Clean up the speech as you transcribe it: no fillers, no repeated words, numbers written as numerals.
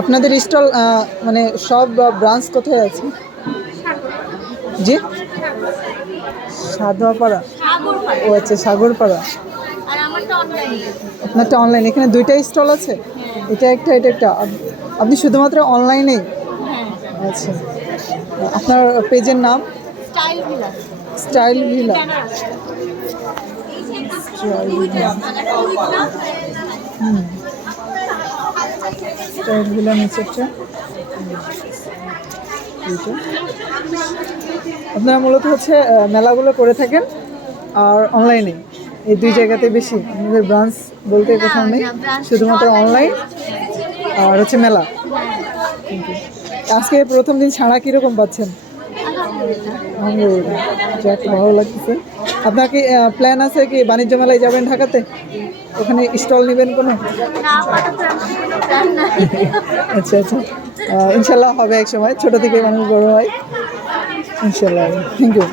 আপনাদের স্টল মানে সব ব্রাঞ্চ কোথায় আছে? জি, সাধুয়াপাড়া। ও আচ্ছা, সাগরপাড়া। আপনারটা অনলাইন, এখানে দুইটা স্টল আছে, এটা একটা এটা একটা। আপনি শুধুমাত্র অনলাইনেই? আচ্ছা, আপনার পেজের নাম? Style villa. স্টাইল ভিলা নিচেরটা এইটা। আপনারা মূলত হচ্ছে মেলাগুলো করে থাকেন আর অনলাইনে, এই দুই জায়গাতে বেশি? আমাদের ব্রাঞ্চ বলতে কোথাও নেই, শুধুমাত্র অনলাইন আর হচ্ছে মেলা। আজকে প্রথম দিন ছাড়া কীরকম পাচ্ছেন? আলহামদুলিল্লাহ, যাক ভালো লাগতেছে। আপনার কি প্ল্যান আছে কি বাণিজ্য মেলায় যাবেন ঢাকাতে? ওখানে স্টল নেবেন কোনো? আচ্ছা আচ্ছা, ইনশাল্লাহ হবে এক সময়, ছোটো থেকে মানুষ বড় হয় ইনশাল্লাহ। Thank you.